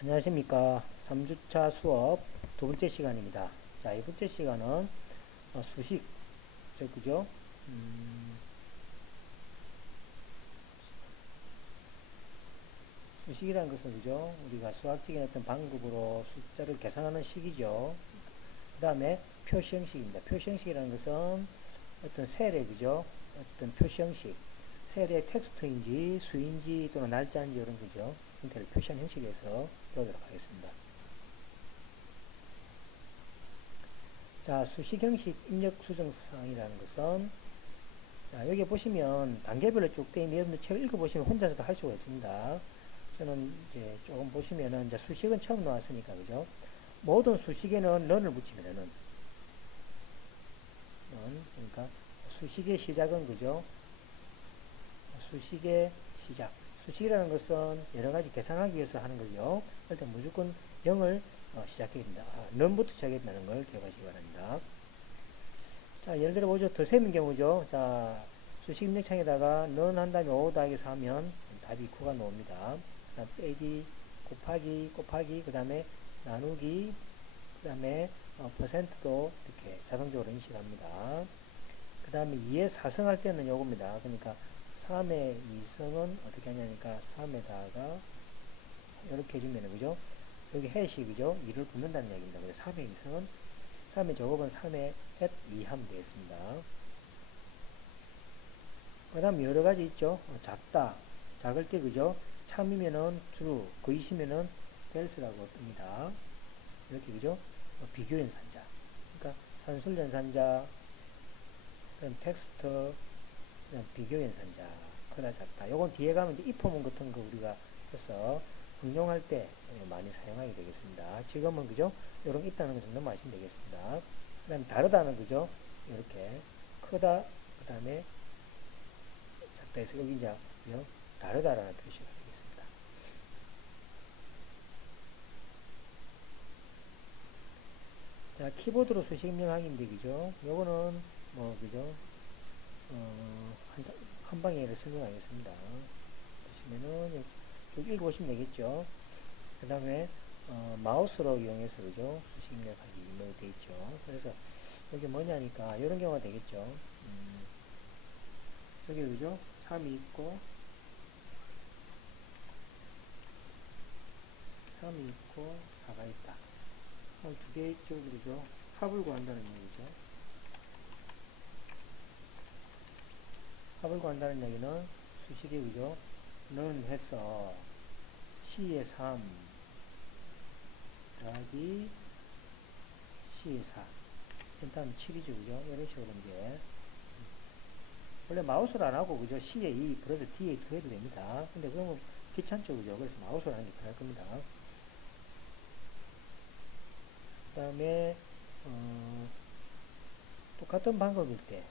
안녕하십니까. 3주차 수업 두 번째 시간입니다. 자, 이 번째 시간은 수식, 그죠? 음, 수식이라는 것은, 그죠? 우리가 수학적인 어떤 방법으로 숫자를 계산하는 식이죠. 그 다음에 표시 형식입니다. 표시 형식이라는 것은 어떤 세례, 그죠? 어떤 표시 형식. 세례 텍스트인지 수인지 또는 날짜인지 이런 거죠. 형태를 표시하는 형식에서 배우도록 하겠습니다. 자, 수식 형식 입력 수정 사항이라는 것은 자, 여기 보시면 단계별로 쭉 되어 있는데 여러분들 책을 읽어보시면 혼자서도 할 수가 있습니다. 저는 이제 조금 보시면은 이제 수식은 처음 나왔으니까 그죠? 모든 수식에는 런을 붙이면 는 그러니까 수식의 시작은 그죠? 수식의 시작. 수식이라는 것은 여러 가지 계산하기 위해서 하는 거죠. 일단 무조건 0을 시작해야 된다. 런부터 시작해야 된다는 걸 기억하시기 바랍니다. 자, 예를 들어 보죠. 더 세민 경우죠. 자, 수식 입력창에다가 넌 한 다음에 5 더하기 4면 답이 9가 나옵니다. 그 다음 빼기, 곱하기, 그 다음에 나누기, 그 다음에 퍼센트도 이렇게 자동적으로 인식합니다. 그 다음에 2의 4승 할 때는 요겁니다. 그러니까 3의 2승은 어떻게 하냐니까 3에다가 이렇게 해주면 그죠? 여기 해시 그죠? 2를 붙는다는 얘기입니다. 그래서 3의 2승은 3의 제곱은 3의 햇 2 하면 되겠습니다. 그 다음 여러 가지 있죠. 작다. 작을 때 그죠? 참이면은 true, 거의시면은 false라고 뜹니다. 이렇게 그죠? 비교연산자. 그러니까 산술연산자, 그다음 텍스트, 그다음 비교연산자, 크다 작다. 요건 뒤에 가면 이제 if문 같은 거 우리가 해서 응용할 때 많이 사용하게 되겠습니다. 지금은 그죠? 요런 게 있다는 거 정도만 아시면 되겠습니다. 그 다음에 다르다는 그죠? 이렇게 크다, 그 다음에 작다 해서 여기 이제 다르다라는 표시가 되겠습니다. 자, 키보드로 수식 입력하기인데 그죠? 요거는 뭐 그죠? 한 방에 설명하겠습니다. 보시면은 쭉 읽어보시면 되겠죠. 그 다음에 마우스로 이용해서 그죠? 수식 입력하기 입력이 되어 있죠. 그래서 여기 뭐냐니까 이런 경우가 되겠죠. 여기 그죠? 3이 있고 3이 있고 4가 있다. 두 개 있죠. 그죠? 합을 구한다는 얘기죠. 합을 구한다는 얘기는 수식이 그죠? 는 해서 C의 3 더하기 C의 4 일단 7이죠. 그죠? 이런 식으로 이제 원래 마우스를 안 하고 그죠? C의 2 플러스 D의 2 해도 됩니다. 근데 그러면 귀찮죠. 그죠? 그래서 마우스를 하는 게 편할 겁니다. 그 다음에 똑같은 방법일 때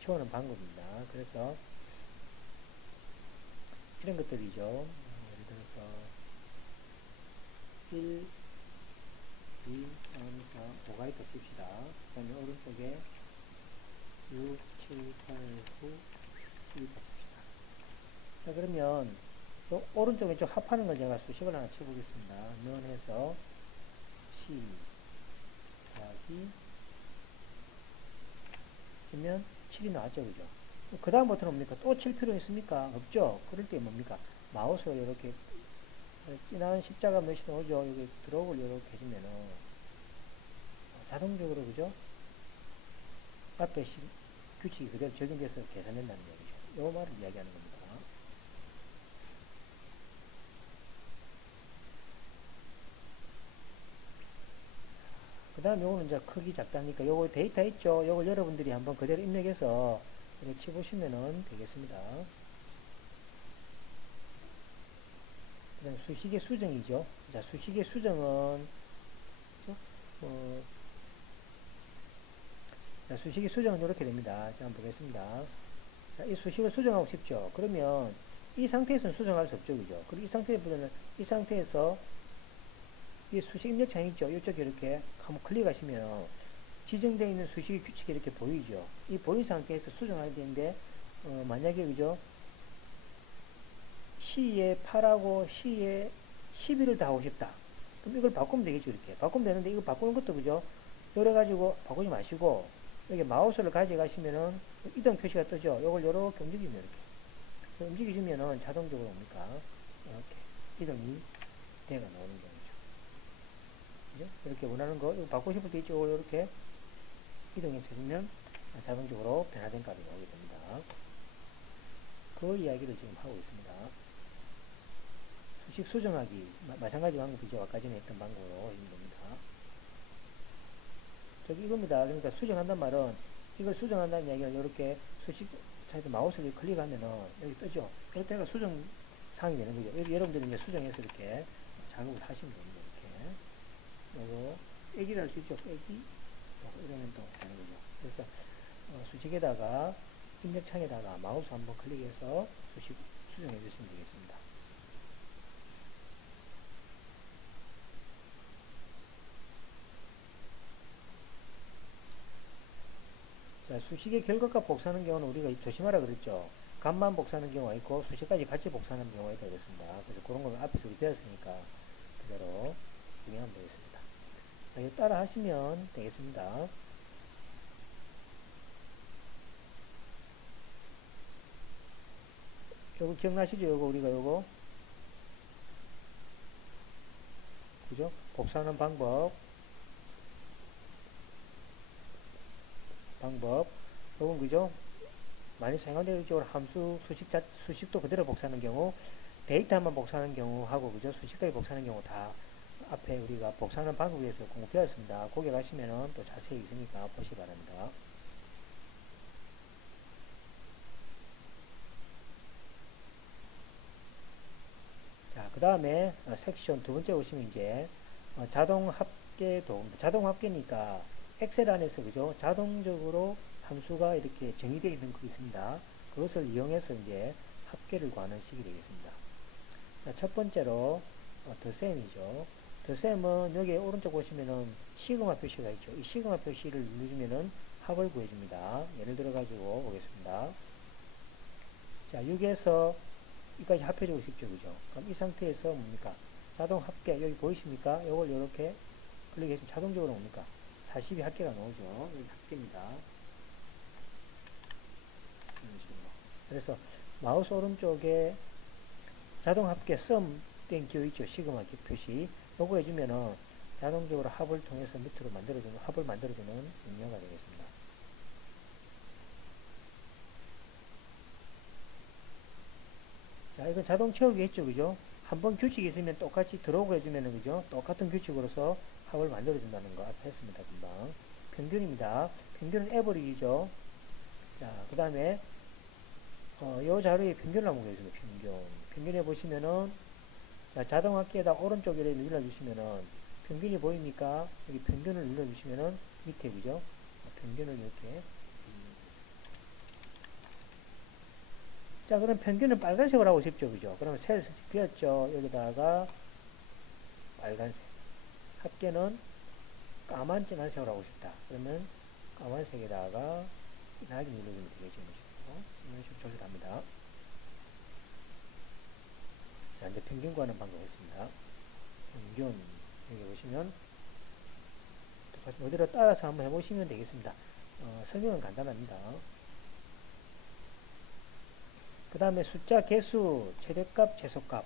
채우는 방법입니다. 그래서 이런 것들이죠. 예를 들어서 1, 2, 3, 4, 5가 있다 칩시다. 그 다음에 오른쪽에 6, 7, 8, 9, 10 있다 칩시다. 자, 그러면 오른쪽 왼쪽 합하는 걸 제가 수식을 하나 쳐보겠습니다. 면에서 C 더하기 쓰면 7이 나왔죠. 그죠? 그 다음부터는 뭡니까? 또 칠 필요 있습니까? 없죠. 그럴 때 뭡니까? 마우스로 이렇게 진한 십자가 몇이 나오죠. 여기 드로우를 이렇게 해주면은 자동적으로 그죠? 앞에 규칙이 그대로 적용돼서 계산된다는 얘기죠. 요 말을 이야기하는 겁니다. 그 다음에 요거는 이제 크기 작다니까 요거 데이터 있죠. 요걸 여러분들이 한번 그대로 입력해서 이렇게 치보시면 되겠습니다. 그 다음 수식의 수정이죠. 자, 수식의 수정은 어, 자, 수식의 수정은 이렇게 됩니다. 자, 한번 보겠습니다. 자, 이 수식을 수정하고 싶죠. 그러면 이 상태에서는 수정할 수 없죠. 그죠? 그리고 이 상태에서 이 수식 입력창 있죠. 이쪽에 이렇게 한번 클릭하시면 지정되어 있는 수식의 규칙이 이렇게 보이죠. 이 보인 상태에서 수정하게 되는데 만약에 그죠? C에 8하고 C에 11을 다 하고 싶다. 그럼 이걸 바꾸면 되겠죠, 이렇게. 바꾸면 되는데, 이거 바꾸는 것도, 그죠? 요래가지고 바꾸지 마시고, 여기 마우스를 가져가시면은, 이동 표시가 뜨죠? 요걸 요렇게 움직이면 이렇게. 움직이시면은 자동적으로 뭡니까? 이렇게 이동이 대가 나오는 경우죠. 그죠? 이렇게 원하는 거, 이거 바꾸고 싶을 때 이쪽으로 이렇게 이동해 주시면 자동적으로 변화된 값이 나오게 됩니다. 그 이야기를 지금 하고 있습니다. 수식 수정하기, 마찬가지 방법이죠. 아까 전에 했던 방법으로 하면 됩니다. 저기 이겁니다. 그러니까 수정한단 말은 이걸 수정한다는 이야기는 이렇게 수식 차에서 마우스를 클릭하면은 여기 뜨죠. 이때가 수정 사항이 되는 거죠. 여기 여러분들이 이제 수정해서 이렇게 작업을 하시면 됩니다. 이렇게. 요거 빼기를 할 수 있죠. 빼기. 이러면 또 되는 거죠. 그래서 수식에다가 입력창에다가 마우스 한번 클릭해서 수식 수정해 주시면 되겠습니다. 자, 수식의 결과값 복사하는 경우는 우리가 조심하라 그랬죠. 값만 복사하는 경우가 있고 수식까지 같이 복사하는 경우가 있다고 그랬습니다. 그래서 그런 걸 앞에서 우리 배웠으니까 그대로 유의하면 되겠습니다. 자, 이거 따라 하시면 되겠습니다. 요거 기억나시죠? 요거 우리가 요거 그죠? 복사하는 방법 요건 그죠? 많이 사용하는 이쪽으로 함수 수식도 그대로 복사하는 경우 데이터만 복사하는 경우하고 그죠? 수식까지 복사하는 경우 다 앞에 우리가 복사하는 방법에 대해서 공부 배웠습니다. 거기 가시면은 또 자세히 있으니까 보시기 바랍니다. 자, 그 다음에 섹션 두 번째 보시면 이제 자동 합계 도움. 자동 합계니까 엑셀 안에서 그죠? 자동적으로 함수가 이렇게 정의되어 있는 거 있습니다. 그것을 이용해서 이제 합계를 구하는 식이 되겠습니다. 자, 첫 번째로 더셈이죠. 더셈은 여기 오른쪽 보시면은 시그마 표시가 있죠. 이 시그마 표시를 누르시면은 합을 구해줍니다. 예를 들어 가지고 보겠습니다. 자, 6에서 여기까지 합해주고 싶죠, 그죠? 그럼 이 상태에서 뭡니까? 자동 합계 여기 보이십니까? 이걸 이렇게 클릭해주면 자동적으로 뭡니까? 40이 합계가 나오죠. 여기 합계입니다. 이런 식으로. 그래서 마우스 오른쪽에 자동 합계 썸땡 기어 있죠. 시그마 표시. 요거 해주면은 자동적으로 합을 통해서 밑으로 만들어주는, 합을 만들어주는 명령어가 되겠습니다. 자, 이건 자동 채우기 했죠. 그죠? 한번 규칙이 있으면 똑같이 들어오고 해주면은, 그죠? 똑같은 규칙으로서 합을 만들어준다는 거 앞에 했습니다. 금방. 평균입니다. 평균은 에버리지죠. 자, 그 다음에, 요 자료에 평균을 한번 보겠습니다. 평균. 평균에 보시면은, 자, 자동 합계에다 오른쪽에 눌러주시면은, 평균이 보입니까? 여기 평균을 눌러주시면은, 밑에, 그죠? 평균을 이렇게. 자, 그럼 평균은 빨간색으로 하고 싶죠, 그죠? 그러면 셀을 비었죠. 여기다가 빨간색. 합계는 까만 진한색으로 하고 싶다. 그러면 까만색에다가 진하게 눌러주면 되겠죠. 이런 식으로 조절합니다. 자, 이제 평균 구하는 방법 했습니다. 평균. 여기 보시면 똑같이 모델로 따라서 한번 해보시면 되겠습니다. 설명은 간단합니다. 그 다음에 숫자, 개수, 최대값, 최소값.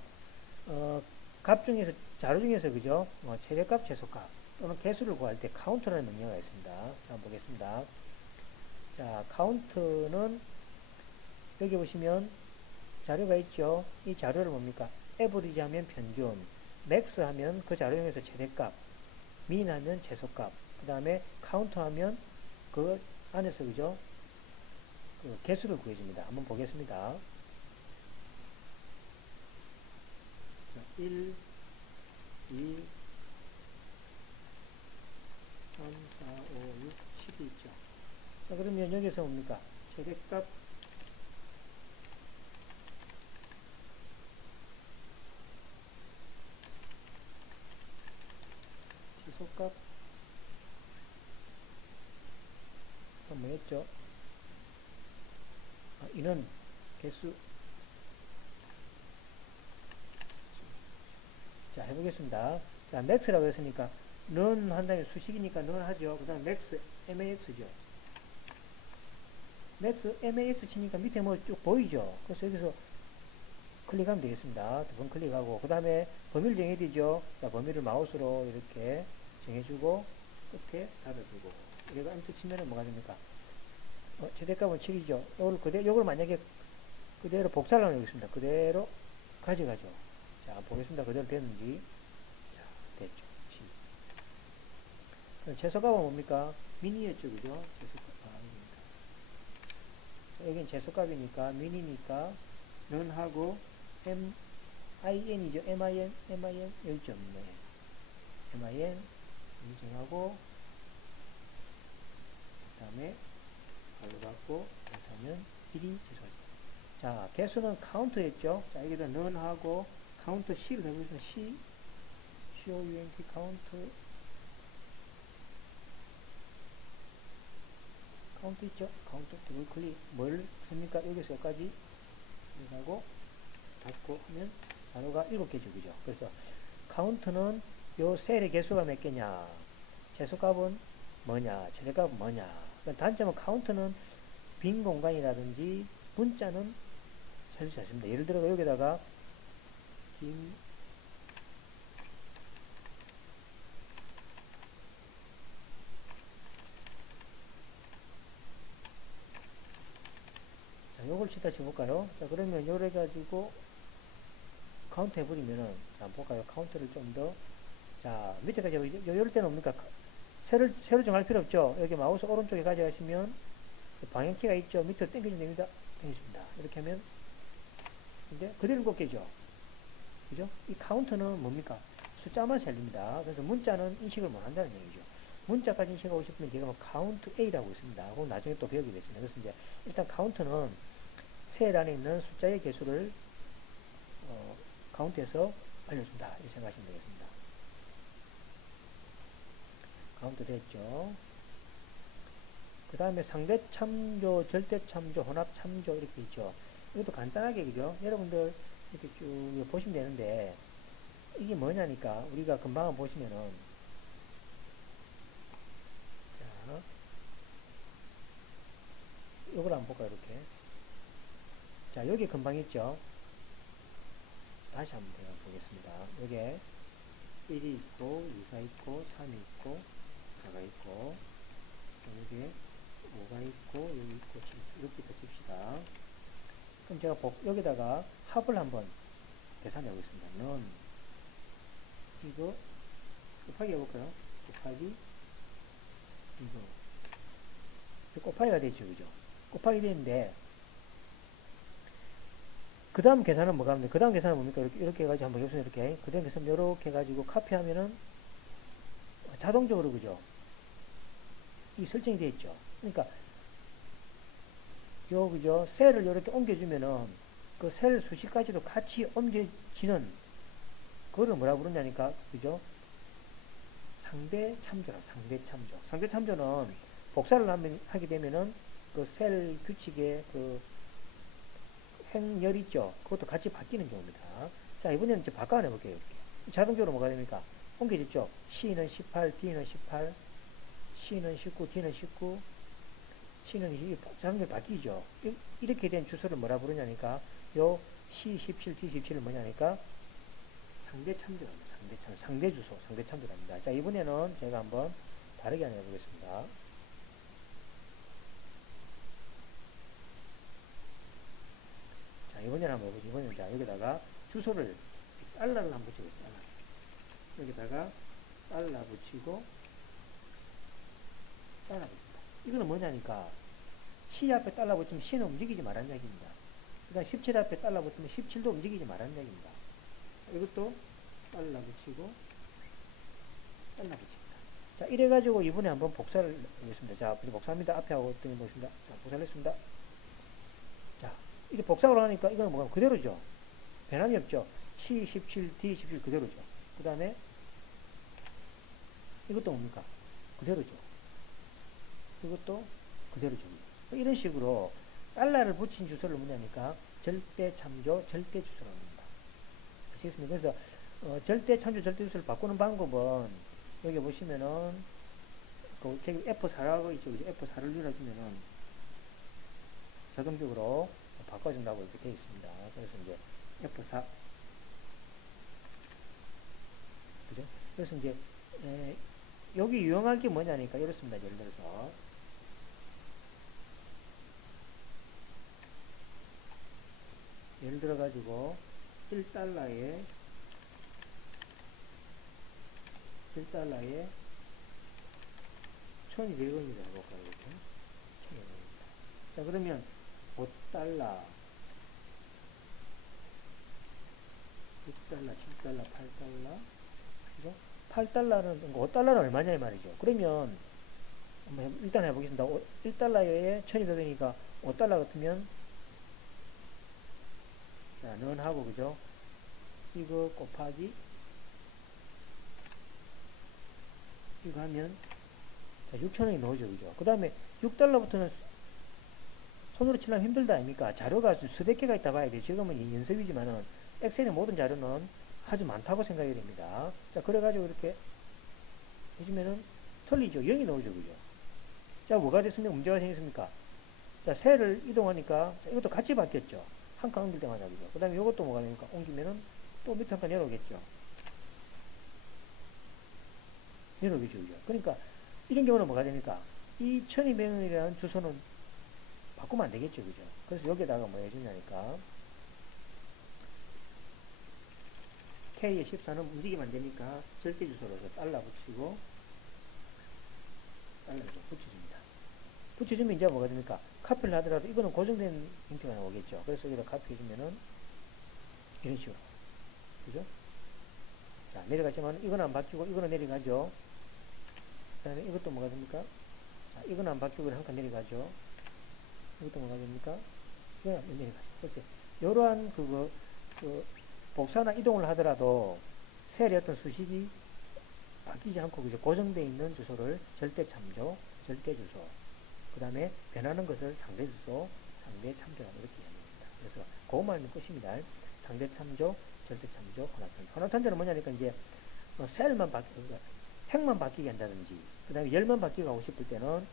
값 중에서, 자료 중에서, 그죠? 최대값, 최소값. 또는 개수를 구할 때 카운트라는 명령어가 있습니다. 자, 한번 보겠습니다. 자, 카운트는 여기 보시면 자료가 있죠? 이 자료를 뭡니까? 에버리지 하면 평균, 맥스 하면 그 자료형에서 최대값, 민 하면 최소값, 그 다음에 카운트 하면 그 안에서, 그죠? 그 개수를 구해줍니다. 한번 보겠습니다. 1, 2, 3, 4, 5, 6, 7이 있죠. 자, 그러면 여기서 뭡니까? 최대값, 최소값, 또 뭐였죠? 인원, 개수. 자, 해보겠습니다. 자, max라고 했으니까 넌 한다면 수식이니까 넌 하죠. 그 다음에 max, max죠. max, max 치니까 밑에 뭐 쭉 보이죠. 그래서 여기서 클릭하면 되겠습니다. 두 번 클릭하고 그 다음에 범위를 정해야 되죠. 자, 범위를 마우스로 이렇게 정해주고 끝에 닫아주고 얘가 엔터 치면은 뭐가 됩니까? 최대값은 7이죠. 요걸 만약에 그대로 복사를 하겠습니다. 그대로 가져가죠. 자, 보겠습니다. 그대로 됐는지. 자, 됐죠. 7. 그럼 최소값은 뭡니까? 미니였죠. 그죠? 최소값. 여긴 최소값이니까, 미니니까, 는 하고, min이죠. min, 여기 있죠. min, 정하고, 그 다음에, 발로 갖고, 그렇다면 1이 최소죠. 자, 개수는 카운트였죠. 자, 여기다 는 하고, 카운트 C를 해보겠습니다. count, 카운트. 카운트 있죠? 카운트 더블 클릭. 뭘 씁니까? 여기서 여기까지 하고 닫고 하면 단어가 7개죠. 그죠? 그래서 카운트는 요 셀의 개수가 몇 개냐? 최소값은 뭐냐? 최대값은 뭐냐? 단점은 카운트는 빈 공간이라든지 문자는 셀 수 있습니다. 예를 들어 여기다가 요걸 치다 쳐볼까요? 자, 그러면 요래 가지고 카운트 해버리면은, 자, 볼까요? 카운트를 좀 더, 자, 밑에까지, 요럴 때는 뭡니까? 세로 정할 필요 없죠? 여기 마우스 오른쪽에 가져가시면, 방향키가 있죠? 밑으로 당겨주면 됩니다. 당겨줍니다. 이렇게 하면, 이제 그대로 7개죠? 그죠? 이 카운트는 뭡니까? 숫자만 살립니다. 그래서 문자는 인식을 못 한다는 얘기죠. 문자까지 인식하고 싶으면 제가 뭐 카운트 A라고 있습니다. 그건 나중에 또 배우게 됐습니다. 그래서 이제 일단 카운트는 셀 안에 있는 숫자의 개수를 카운트해서 알려준다. 이렇게 생각하시면 되겠습니다. 카운트 됐죠. 그 다음에 상대 참조, 절대 참조, 혼합 참조 이렇게 있죠. 이것도 간단하게 그죠? 여러분들 이렇게 쭉 보시면 되는데 이게 뭐냐니까 우리가 금방 보시면은 자 요걸 한번 볼까요? 이렇게 자 여기 금방 있죠. 다시 한번 보겠습니다. 여기에 1이 있고 2가 있고 3이 있고 4가 있고 여기에 5가 있고 여기 있고 이렇게 더 칩시다. 그럼 제가 여기다가 합을 한번 계산해 보겠습니다. 는 이거 곱하기 해볼까요? 곱하기 이거 곱하기가 되죠. 그죠? 곱하기 되는데 그 다음 계산은 뭐가 합니까? 그 다음 계산은 뭡니까? 이렇게 해가지고 한번 해보세요. 이렇게. 그 다음 계산 이렇게 해가지고 카피하면은 자동적으로 그죠? 이 설정이 되어 있죠. 그러니까 요 그죠? 셀을 이렇게 옮겨주면은 그 셀 수식까지도 같이 옮겨지는 그거를 뭐라 부르냐니까 그죠? 상대 참조라 상대 참조. 상대 참조는 복사를 하게 되면은 그 셀 규칙의 그 행렬 있죠. 그것도 같이 바뀌는 경우입니다. 자, 이번에는 이제 바꿔 내볼게요. 이렇게. 자동적으로 뭐가 됩니까? 옮겨졌죠. C는 18, D는 18, C는 19, D는 19, C는 20, 자동적으로 바뀌죠. 이렇게 된 주소를 뭐라 부르냐니까, 요 C17, D17을 뭐냐니까, 상대 참조랍니다. 상대 참조, 상대 주소, 상대 참조랍니다. 자, 이번에는 제가 한번 다르게 한번 해보겠습니다. 자, 이번에는 한번 해보죠. 이번에는 자, 여기다가 주소를 달러를 한번 붙이고, 달러. 여기다가 달러 붙이고, 달러 붙입니다. 이거는 뭐냐니까, C 앞에 달러 붙이면 C는 움직이지 말라는 얘기입니다. 그러니까 17 앞에 달러 붙이면 17도 움직이지 말라는 얘기입니다. 이것도 달러 붙이고, 달러 붙입니다. 자, 이래가지고 이번에 한번 복사를 하겠습니다. 자, 복사합니다. 앞에 하고 어떤 보겠습니다. 자, 복사를 했습니다. 자, 이게 복사를 하니까 이거는 뭐가 그대로죠. 변함이 없죠. C17, D17 그대로죠. 그 다음에 이것도 뭡니까? 그대로죠. 이것도 그대로죠. 이런 식으로 달러를 붙인 주소를 뭐냐니까 절대 참조, 절대 주소라고 합니다. 아시겠습니까? 그래서 절대 참조 절대 주소를 바꾸는 방법은 여기 보시면은 그 저기 F4라고 있죠. F4를 눌러주면은 자동적으로 바꿔준다고 이렇게 되어 있습니다. 그래서 이제 F4 그죠? 그래서 이제 여기 유용할 게 뭐냐니까 이렇습니다. 예를 들어서 예를 들어 가지고 1달러에 1200원이라고 해볼까요? 이렇게 1200원입니다. 자, 그러면 5달러, 6달러, 7달러, 8달러, 그죠? 8달러는, 5달러는 얼마냐 이 말이죠. 그러면 한번 일단 해보겠습니다. 1달러에 1200원이니까 5달러 같으면 자, 넌 하고 그죠? 이거 곱하기 이거 하면 자, 6,000원이 나오죠. 그죠? 그 다음에 6달러부터는 손으로 치려면 힘들다 아닙니까? 자료가 수백 개가 있다 봐야 돼요. 지금은 연습이지만은 엑셀의 모든 자료는 아주 많다고 생각이 됩니다. 자, 그래가지고 이렇게 해주면은 틀리죠. 0이 나오죠. 그죠? 자, 뭐가 됐습니까? 문제가 생겼습니까? 자, 셀을 이동하니까 자, 이것도 같이 바뀌었죠. 한 칸 옮길 때마다 그죠? 그 다음에 이것도 뭐가 됩니까? 옮기면은 또 밑에 한 칸 내려오겠죠. 내려오겠죠. 그죠? 그러니까 이런 경우는 뭐가 됩니까? 이 1200원이라는 주소는 바꾸면 안 되겠죠. 그죠? 그래서 여기다가 뭐 해주냐니까 K의 14는 움직이면 안 되니까 절대 주소로서 달러 붙이고 달러를 좀 붙여줍니다. 붙여주면 이제 뭐가 됩니까? 카피를 하더라도 이거는 고정된 형태가 나오겠죠. 그래서 여기다 카피해주면은 이런 식으로. 그죠? 자, 내려가지만 이건 안 바뀌고 이거는 내려가죠. 그 다음에 이것도 뭐가 됩니까? 자, 이건 안 바뀌고 한 칸 내려가죠. 이것도 뭐가 됩니까? 이건 안 내려가죠. 그래서 이러한 그 복사나 이동을 하더라도 셀의 어떤 수식이 바뀌지 않고 그죠? 고정되어 있는 주소를 절대 참조, 절대 주소. 그 다음에 변하는 것을 상대 주소, 상대 참조라고 이렇게 이야기합니다. 그래서 그것만 끝입니다. 상대 참조, 절대 참조, 혼합 참조. 혼합 참조는 뭐냐니까 이제 셀만 행만 바뀌게 한다든지, 그 다음에 열만 바뀌게 하고 싶을 때는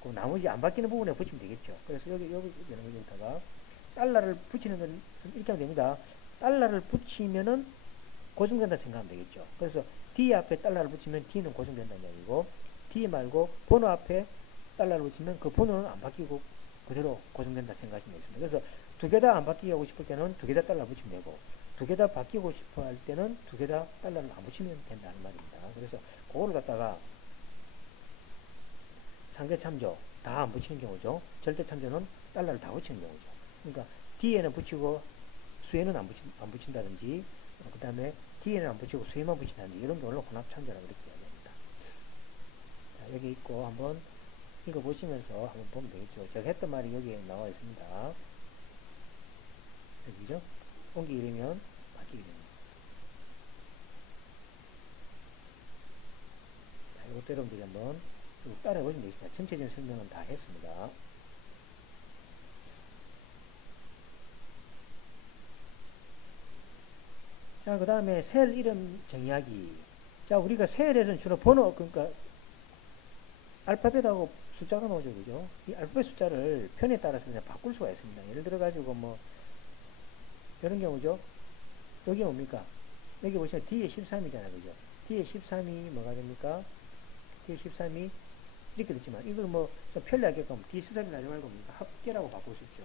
그 나머지 안 바뀌는 부분에 붙이면 되겠죠. 그래서 여기다가 달러를 붙이는 건 이렇게 하면 됩니다. 달러를 붙이면은 고정된다 생각하면 되겠죠. 그래서 D 앞에 달러를 붙이면 D는 고정된다는 이야기고, D 말고 번호 앞에 달러를 붙이면 그 번호는 안 바뀌고 그대로 고정된다 생각하시면 되겠습니다. 그래서 두 개 다 안 바뀌게 하고 싶을 때는 두 개 다 달러 붙이면 되고, 두 개 다 바뀌고 싶어 할 때는 두 개 다 달러를 안 붙이면 된다는 말입니다. 그래서 그거를 갖다가 상대 참조 다 안 붙이는 경우죠. 절대 참조는 달러를 다 붙이는 경우죠. 그러니까 D에는 붙이고 수에는 안 붙인다든지, 그 다음에 D에는 안 붙이고 수에만 붙인다든지, 이런 경우를 혼합 참조라고 이렇게 이야기합니다. 자, 여기 있고 한번 이거 보시면서 한번 보면 되겠죠. 제가 했던 말이 여기에 나와 있습니다. 여기죠? 옮기려면 바뀌게 됩니다. 자, 이것도 여러분들이 한번 따라해 보시면 되겠습니다. 전체적인 설명은 다 했습니다. 자, 그 다음에 셀 이름 정의하기. 자, 우리가 셀에서는 주로 번호, 그러니까 알파벳하고 숫자가 나오죠. 그죠? 이 알파벳 숫자를 편에 따라서 그냥 바꿀 수가 있습니다. 예를 들어가지고 뭐, 이런 경우죠. 여기 뭡니까? 여기 보시면 D에 13이잖아요. 그죠? D에 13이 뭐가 됩니까? D에 13이 이렇게 됐지만, 이걸 뭐, 좀 편리하게 하면 D 13이 나지 말고 뭡니까? 합계라고 바꿀 수 있죠.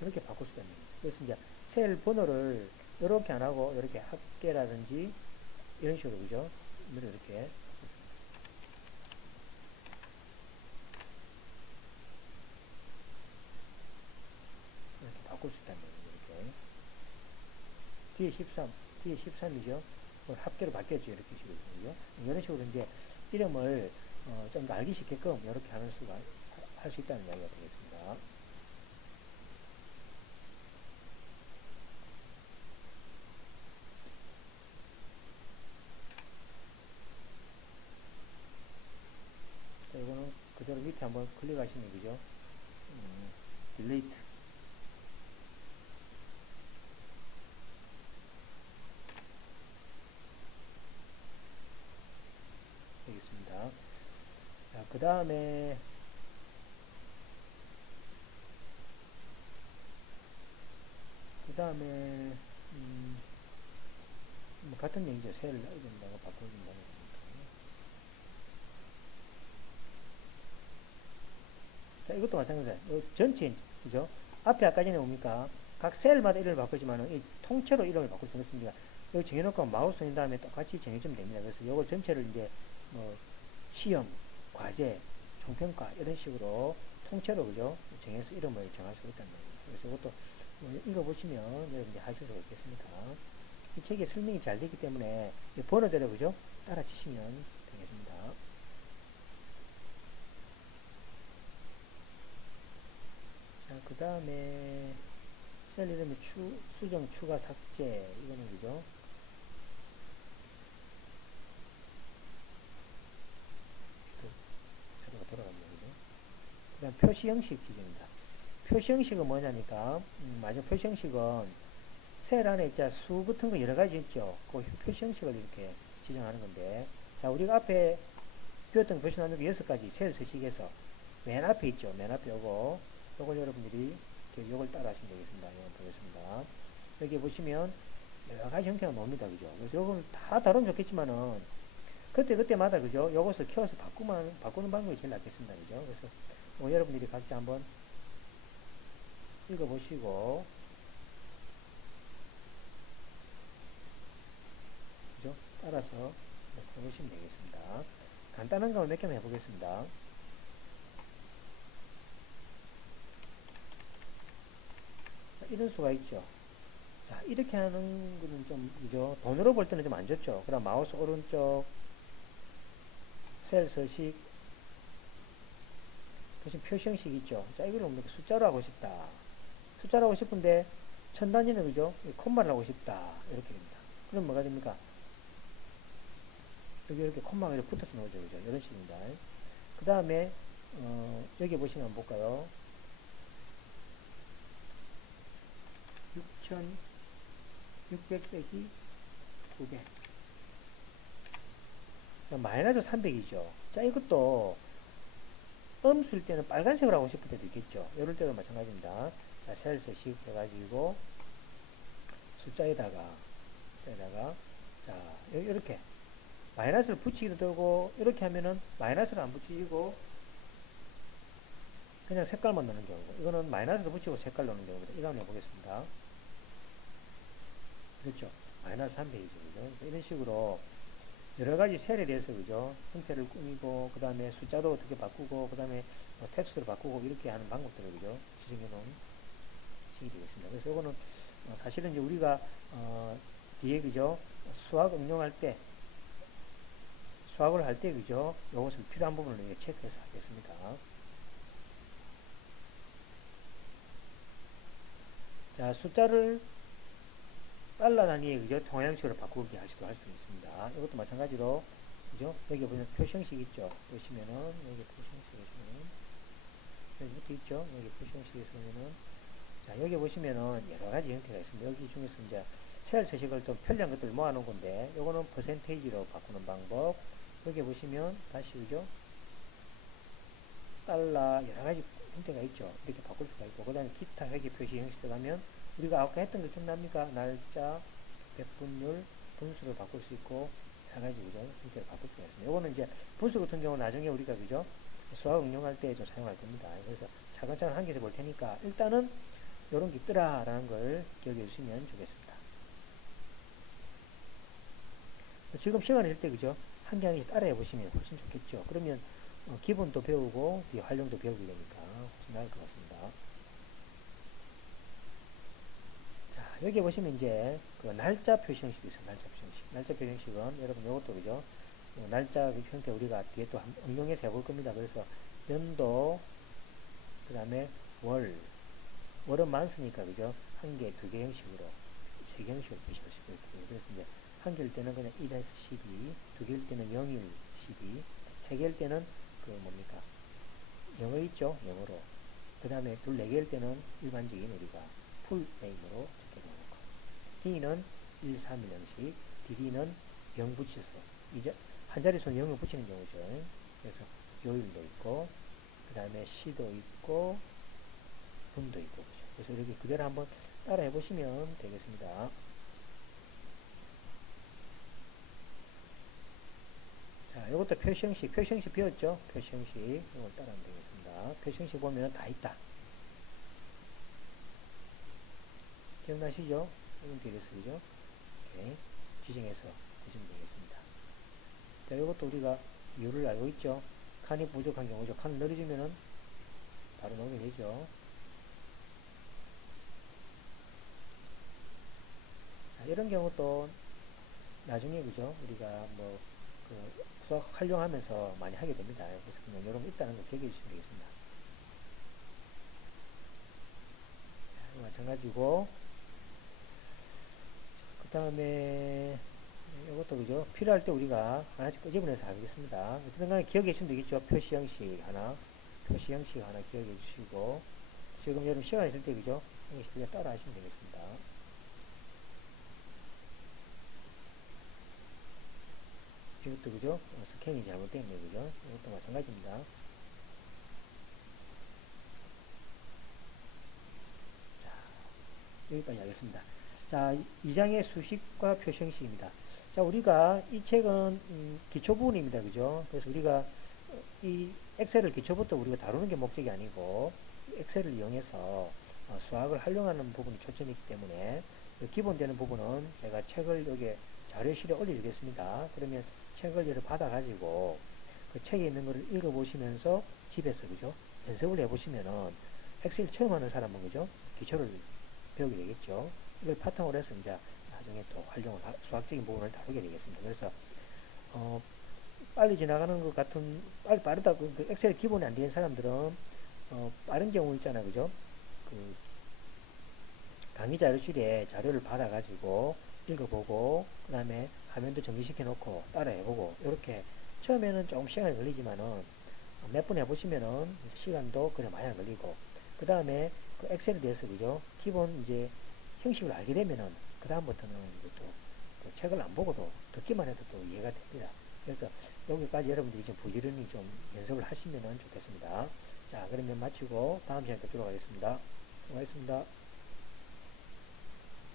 이렇게 바꿀 수가 있는 거예요. 그래서 이제 셀 번호를 이렇게 안 하고 이렇게 합계라든지 이런 식으로 그죠? 이렇게 바꿀 수 있다는 거예요. 이렇게 뒤에 13, 뒤에 13이죠. 합계로 바뀌었죠. 이렇게 식으로 그죠? 이런 식으로 이제 이름을 좀 더 알기 쉽게끔 이렇게 하는 수가 할 수 있다는 이야기가 되겠습니다. 자, 이거는 그대로 밑에 한번 클릭하시면 그죠? 딜레이트 그 다음에 뭐 같은 얘기죠. 셀을 이런다고 바꿔준다는 거니까. 자, 이것도 마찬가지예요. 전체, 그죠? 앞에 아까 전에 뭡니까? 각 셀마다 이름을 바꾸지만은 이 통째로 이름을 바꿀 수는 없습니다. 여기 정해놓고 마우스 인 다음에 똑같이 정해주면 됩니다. 그래서 요거 전체를 이제 뭐 시험, 과제, 총평가 이런 식으로 통째로 그죠? 정해서 이름을 정할 수 있다는 거예요. 그래서 이것도 뭐 읽어보시면 여러분들이 하실 수가 있겠습니다. 이 책에 설명이 잘 되기 때문에 번호대로 그죠? 따라치시면 되겠습니다. 자, 그 다음에 셀 이름의 수정, 추가, 삭제 이거는 그죠? 자료가 돌아갑니다. 그죠? 그 다음 표시 형식 지정입니다. 표시 형식은 뭐냐니까 맞아. 표시 형식은 셀 안에 있자 수 같은 거 여러 가지 있죠. 그 표시 형식을 이렇게 지정하는 건데, 자, 우리가 앞에 배웠던 표시 나누기 6가지 셀 서식에서 맨 앞에 있죠. 맨 앞에 요걸 여러분들이 요걸 따라 하시면 되겠습니다. 이거 보겠습니다. 여기 보시면 여러 가지 형태가 나옵니다. 그죠? 그래서 요걸 다 다루면 좋겠지만은 그때마다 그죠? 요것을 키워서 바꾸는 방법이 제일 낫겠습니다. 그죠? 그래서 여러분들이 각자 한번 읽어보시고, 그죠? 따라서 해보시면 되겠습니다. 간단한 거 몇 개만 해보겠습니다. 이런 수가 있죠. 자, 이렇게 하는 거는 좀, 그죠? 돈으로 볼 때는 좀 안 좋죠. 그럼 마우스 오른쪽, 셀 서식, 보시면 표시 형식 있죠. 자, 이걸 숫자로 하고 싶다. 숫자로 하고 싶은데, 천 단위는 그죠? 콤마를 하고 싶다. 이렇게 됩니다. 그럼 뭐가 됩니까? 여기 이렇게 콤마가 이렇게 붙어서 나오죠. 그죠? 이런 식입니다. 그 다음에, 여기 보시면 한번 볼까요? 6,600 빼기 2개. 자, 마이너스 300이죠. 자, 이것도 음수일 때는 빨간색으로 하고 싶을 때도 있겠죠. 이럴 때도 마찬가지입니다. 자, 셀 서식 해가지고 숫자에다가 자, 이렇게 마이너스를 붙이기도 되고, 이렇게 하면은 마이너스를 안 붙이고 그냥 색깔만 넣는 경우고, 이거는 마이너스도 붙이고 색깔 넣는 경우입니다. 이거 한번 해보겠습니다. 그렇죠? 마이너스 300이죠. 그죠? 이런 식으로 여러 가지 셀에 대해서 그죠? 형태를 꾸미고, 그 다음에 숫자도 어떻게 바꾸고, 그 다음에 텍스트를 바꾸고, 이렇게 하는 방법들을 그죠? 지정해 놓은 식이 되겠습니다. 그래서 이거는 사실은 이제 우리가 뒤에 그죠? 수학 응용할 때, 수학을 할 때 그죠? 이것을 필요한 부분을 체크해서 하겠습니다. 자, 숫자를 달러 단위의 그죠? 통형식으로 바꾸기 할수도 할 수 있습니다. 이것도 마찬가지로 그죠? 여기 보면 표시형식 있죠? 보시면은 여기 표시형식 보시면은 여기 밑에 있죠? 여기 표시형식에서 보면은 자, 여기 보시면은 여러 가지 형태가 있습니다. 여기 중에서 이제 셀 서식을 좀 편리한 것들을 모아놓은 건데, 요거는 퍼센테이지로 바꾸는 방법. 여기 보시면 다시 그죠? 달러 여러 가지 형태가 있죠. 이렇게 바꿀 수가 있고, 그 다음에 기타 회계 표시 형식 들어가면 우리가 아까 했던 거 기억납니까? 날짜, 백분율, 분수를 바꿀 수 있고, 여러 가지 그죠? 형태를 바꿀 수가 있습니다. 요거는 이제 분수 같은 경우는 나중에 우리가 그죠? 수학 응용할 때 좀 사용할 겁니다. 그래서 차근차근 한 개에서 볼 테니까 일단은 요런 게 있더라라는 걸 기억해 주시면 좋겠습니다. 지금 시간을 할 때 그죠? 한 개 한 개씩 따라해 보시면 훨씬 좋겠죠. 그러면 기본도 배우고 뒤에 활용도 배우게 되니까 훨씬 나을 것 같습니다. 자, 여기 보시면 이제 그 날짜 표시 형식이 있어요. 날짜 표시 형식. 날짜 표시 형식은 여러분 이것도 그죠? 날짜 형태 우리가 뒤에 또 응용해서 해볼 겁니다. 그래서 연도, 그 다음에 월은 많으니까 그죠? 한 개, 두 개 형식으로, 세 개 형식으로 표시할 수 있고, 그래서 이제 한 개일 때는 그냥 1에서 12, 두 개일 때는 0일 12, 세 개일 때는 그 뭡니까? 영어 있죠? 영어로. 그 다음에 네 개일 때는 일반적인 우리가 풀네임으로 적게 되는 거. D는 1, 3, 1 형식, DD는 0 붙여서, 이제 한 자릿수는 0을 붙이는 경우죠. 그래서 요일도 있고, 그 다음에 시도 있고, 분도 있고, 그죠? 그래서 이렇게 그대로 한번 따라 해보시면 되겠습니다. 자, 이것도 표시 형식, 표시 형식 비웠죠? 표시 형식. 이걸 따라하면 되겠습니다. 표시 형식 보면 다 있다. 기억나시죠? 이건 비례수, 그죠? 오케이. 지정해서 보시면 되겠습니다. 자, 이것도 우리가 이유를 알고 있죠? 칸이 부족한 경우죠. 칸을 늘려주면은 바로 나오게 되죠. 자, 이런 경우도 나중에, 그죠? 우리가 뭐, 그, 수학 활용하면서 많이 하게 됩니다. 그래서 그냥 이런 거 있다는 거 기억해 주시면 되겠습니다. 자, 마찬가지고, 그 다음에, 이것도 그죠? 필요할 때 우리가 하나씩 끄집어내서 하겠습니다. 어쨌든 간에 기억해 주시면 되겠죠? 표시 형식 하나, 표시 형식 하나 기억해 주시고, 지금 여러분 시간 있을 때, 그죠? 형식 그냥 따라 하시면 되겠습니다. 이것도 그죠? 스캔이 잘못됐네, 그죠? 이것도 마찬가지입니다. 자, 여기까지 하겠습니다. 자, 2장의 수식과 표시 형식입니다. 자, 우리가 이 책은 기초 부분입니다. 그죠? 그래서 우리가 이 엑셀을 기초부터 우리가 다루는 게 목적이 아니고 엑셀을 이용해서 수학을 활용하는 부분이 초점이기 때문에 기본되는 부분은 제가 책을 여기 자료실에 올려주겠습니다. 그러면 책을 여러 받아가지고 그 책에 있는 것을 읽어보시면서 집에서 그죠? 연습을 해보시면은 엑셀 처음 하는 사람은 그죠? 기초를 배우게 되겠죠. 이걸 바탕으로 해서 이제 나중에 또 활용을 수학적인 부분을 다루게 되겠습니다. 그래서 빨리 지나가는 것 같은 빨리 빠르다 그 엑셀 기본이 안 된 사람들은 빠른 경우 있잖아요, 그죠? 그 강의 자료실에 자료를 받아가지고 읽어보고 그 다음에 화면도 정지시켜 놓고 따라해보고 이렇게 처음에는 조금 시간이 걸리지만은 몇 번 해보시면은 시간도 그래 많이 안 걸리고 그 다음에 그 엑셀에 대해서 그죠? 기본 이제 형식을 알게 되면은 그 다음부터는 또 책을 안 보고도 듣기만 해도 또 이해가 됩니다. 그래서 여기까지 여러분들이 좀 부지런히 좀 연습을 하시면 좋겠습니다. 자, 그러면 마치고 다음 시간에 뵙도록 하겠습니다. 수고하셨습니다.